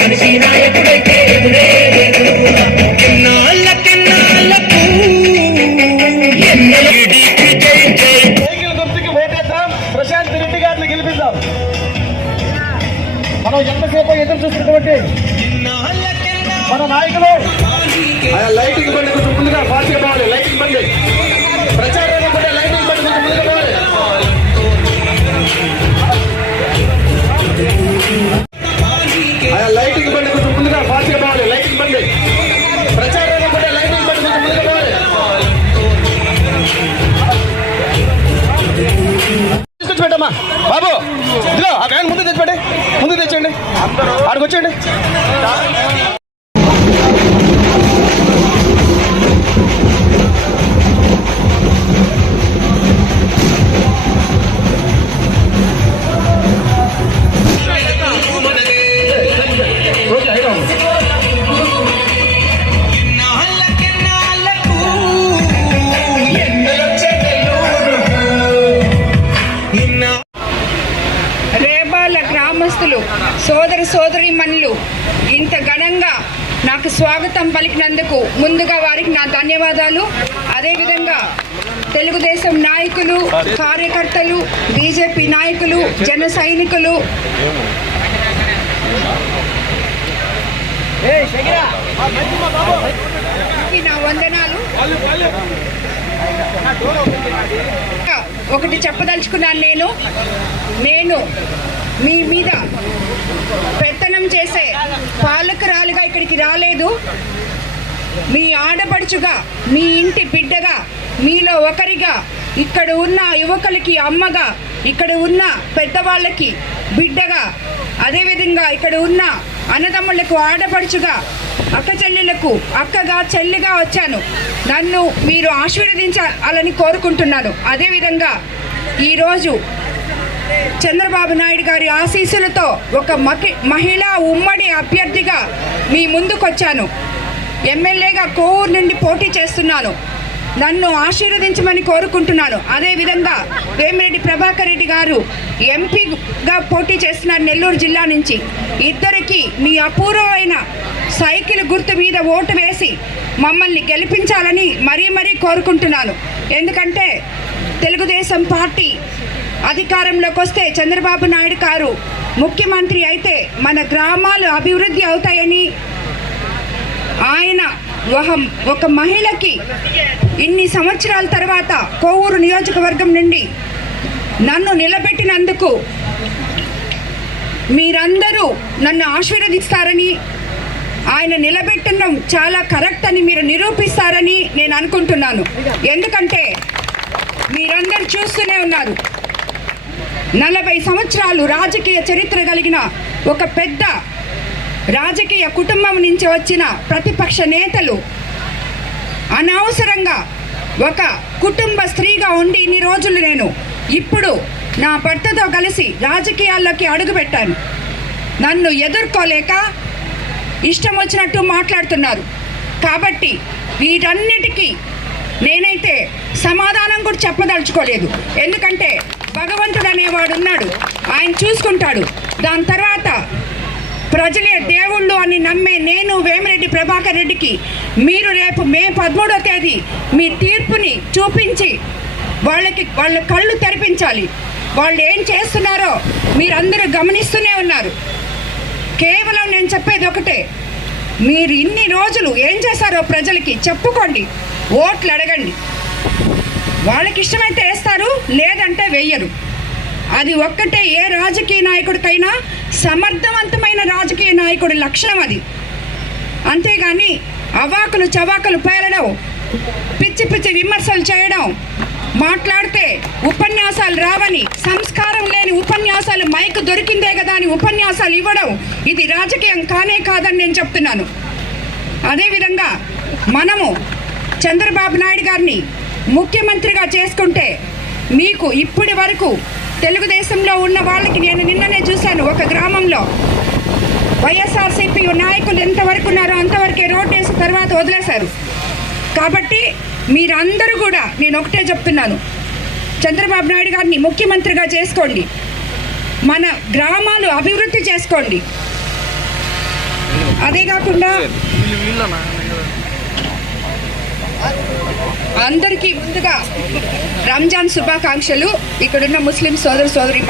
మనిషి నాయకుడైతే మనం ఎంతసేపు ఎదురు చూస్తున్నటువంటి మన నాయకులు? లైటింగ్ బండి కొంచెం ముందుగా ఫాస్ట్గా పోవాలి. లైటింగ్ బండి. ప్రచారం కూడా లైటింగ్ బండి కొంచెం ముందుగా పోవాలి. లైటింగ్ బండి కొంచెం ముందుగా ఫాస్ట్గా పోవాలి. లైటింగ్ బండి. ప్రచారం కూడా లైటింగ్ బండి కొంచెం ముందుగా పోవాలి. తెచ్చిపెట్టమ్మా బాబు ఇదిగో ఆ వ్యాన్ ముందు తెచ్చిపెట్టి. ముందు తెచ్చండి. అక్కడికి వచ్చేయండి. సోదరీమణులు ఇంత ఘనంగా నాకు స్వాగతం పలికినందుకు ముందుగా వారికి నా ధన్యవాదాలు. అదేవిధంగా తెలుగుదేశం నాయకులు కార్యకర్తలు బీజేపీ నాయకులు జన సైనికులు. నా వందనాలు. ఒకటి చెప్పదలుచుకున్నాను నేను. నేను మీ మీద పెత్తనం చేసే పాలకురాలుగా ఇక్కడికి రాలేదు. మీ ఆడపడుచుగా మీ ఇంటి బిడ్డగా మీలో ఒకరిగా ఇక్కడ ఉన్న యువకులకి అమ్మగా ఇక్కడ ఉన్న పెద్దవాళ్ళకి బిడ్డగా అదేవిధంగా ఇక్కడ ఉన్న అన్నదమ్ములకు ఆడపడుచుగా అక్క చెల్లెలకు అక్కగా చెల్లిగా వచ్చాను. నన్ను మీరు ఆశీర్వదించాలని కోరుకుంటున్నాను. అదేవిధంగా ఈరోజు చంద్రబాబు నాయుడు గారి ఆశీస్సులతో ఒక మహిళా ఉమ్మడి అభ్యర్థిగా మీ ముందుకొచ్చాను. ఎమ్మెల్యేగా కోవూరు నుండి పోటీ చేస్తున్నాను. నన్ను ఆశీర్వదించమని కోరుకుంటున్నాను. అదేవిధంగా వేమిరెడ్డి ప్రభాకర్ రెడ్డి గారు ఎంపీగా పోటీ చేస్తున్నారు నెల్లూరు జిల్లా నుంచి. ఇద్దరికి మీ అపూర్వమైన సైకిల్ గుర్తు మీద ఓటు వేసి మమ్మల్ని గెలిపించాలని మరీ మరీ కోరుకుంటున్నాను. ఎందుకంటే తెలుగుదేశం పార్టీ అధికారంలోకి వస్తే చంద్రబాబు నాయుడు గారు ముఖ్యమంత్రి అయితే మన గ్రామాలు అభివృద్ధి అవుతాయని ఆయన ఒక ఒక మహిళకి ఇన్ని సంవత్సరాల తర్వాత కోవూరు నియోజకవర్గం నుండి నన్ను నిలబెట్టినందుకు మీరందరూ నన్ను ఆశీర్వదిస్తారని ఆయన నిలబెట్టడం చాలా కరెక్ట్ అని మీరు నిరూపిస్తారని నేను అనుకుంటున్నాను. ఎందుకంటే మీరందరూ చూస్తూనే ఉన్నారు. నలభై సంవత్సరాలు రాజకీయ చరిత్ర కలిగిన ఒక పెద్ద రాజకీయ కుటుంబం నుంచి వచ్చిన ప్రతిపక్ష నేతలు అనవసరంగా ఒక కుటుంబ స్త్రీగా ఉండి ఇన్ని రోజులు నేను ఇప్పుడు నా భర్తతో కలిసి రాజకీయాల్లోకి అడుగుపెట్టాను. నన్ను ఎదుర్కోలేక ఇష్టం వచ్చినట్టు మాట్లాడుతున్నారు. కాబట్టి వీటన్నిటికీ నేనైతే సమాధానం కూడా చెప్పదలుచుకోలేదు. ఎందుకంటే భగవంతుడు అనేవాడు ఉన్నాడు. ఆయన చూసుకుంటాడు. దాని తర్వాత ప్రజలే దేవుళ్ళు అని నమ్మే నేను వేమిరెడ్డి ప్రభాకర్ రెడ్డికి మీరు రేపు మే పదమూడో తేదీ మీ తీర్పుని చూపించి వాళ్ళకి వాళ్ళ కళ్ళు తెరిపించాలి. వాళ్ళు ఏం చేస్తున్నారో మీరందరూ గమనిస్తూనే ఉన్నారు. కేవలం నేను చెప్పేది ఒకటే. మీరు ఇన్ని రోజులు ఏం చేశారో ప్రజలకి చెప్పుకోండి. ఓట్లు అడగండి. వాళ్ళకి ఇష్టమైతే వేస్తారు లేదంటే వేయరు. అది ఒక్కటే ఏ రాజకీయ నాయకుడికైనా సమర్థవంతమైన రాజకీయ నాయకుడి లక్షణం అది. అంతేగాని అవాకులు చవాకులు పేలడం పిచ్చి పిచ్చి విమర్శలు చేయడం మాట్లాడితే ఉపన్యాసాలు రావని సంస్కారం లేని ఉపన్యాసాలు మైక్ దొరికిందే కదా అని ఉపన్యాసాలు ఇవ్వడం ఇది రాజకీయం కానే కాదని నేను చెప్తున్నాను. అదేవిధంగా మనము చంద్రబాబు నాయుడు గారిని ముఖ్యమంత్రిగా చేసుకుంటే మీకు ఇప్పటి వరకు తెలుగుదేశంలో ఉన్న వాళ్ళకి నేను నిన్ననే చూశాను ఒక గ్రామంలో. వైఎస్ఆర్సీపీ నాయకులు ఎంతవరకు ఉన్నారో అంతవరకే రోడ్ వేసి తర్వాత వదిలేశారు. కాబట్టి మీరందరూ కూడా నేను ఒకటే చెప్తున్నాను. చంద్రబాబు నాయుడు గారిని ముఖ్యమంత్రిగా చేసుకోండి. మన గ్రామాలు అభివృద్ధి చేసుకోండి. అదే కాకుండా అందరికీ ముందుగా రంజాన్ శుభాకాంక్షలు. ఇక్కడున్న ముస్లిం సోదర సోదరి